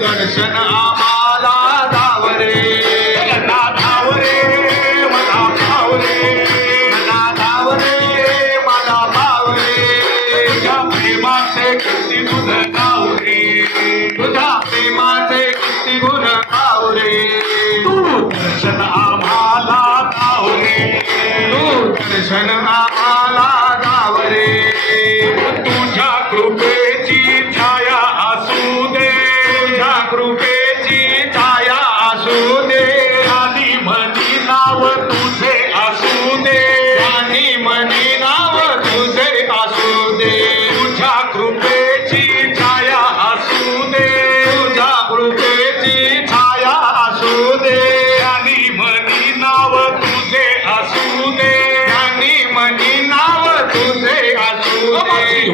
दर्शन आम्हाला धावरे मला धावरे मला धावरे मला धावरे मला भावरे तुझ्या प्रेमाचे किती गुण गावरे। तुझ्या प्रेमाचे किती गुण गावरे। तू दर्शन आम्हाला धावरे तू दर्शन आ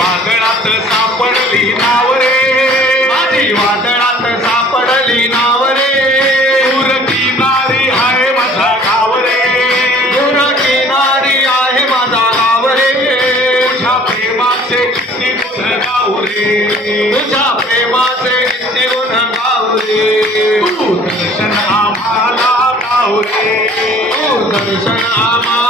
वादळात सापडली नाव रे माझी वादळात सापडली नाव रे दूर किनारी आहे माझा गाव रे दूर किनारी आहे माझा गाव रे तुझ्या प्रेमाचे किती गुण गाव रे तुझ्या प्रेमाचे किती गुण गाव रे तू दर्शन आम्हाला गाव रे तू दर्शन आम्हाला